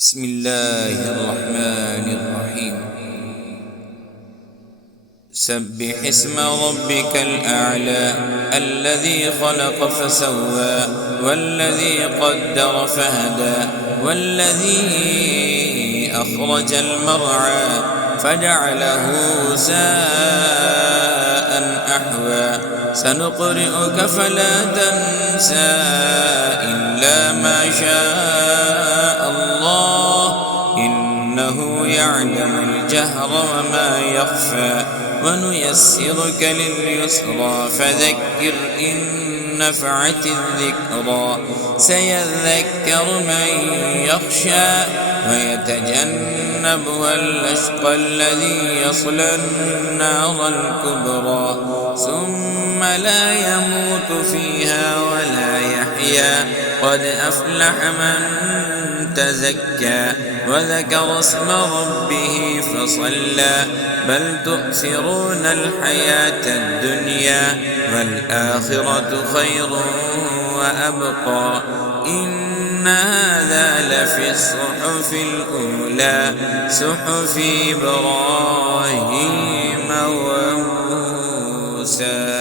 بسم الله الرحمن الرحيم. سبح اسم ربك الأعلى الذي خلق فسوى والذي قدر فهدى والذي أخرج المرعى فجعله غثاء أحوى سنقرئك فلا تنسى إلا ما شاء الله إنه يعلم الجهر وما يخفى ونيسرك لليسرى فذكر إن نفعت الذكرى سيذكر من يخشى ويتجنبها الأشقى الذي يصلى النار الكبرى ثم لا يموت فيها ولا يحيا قد أفلح من تزكى وذكر اسم ربه فصلى بل تؤثرون الحياة الدنيا والآخرة خير وأبقى إن هذا لفي الصحف الأولى صحف إبراهيم وموسى.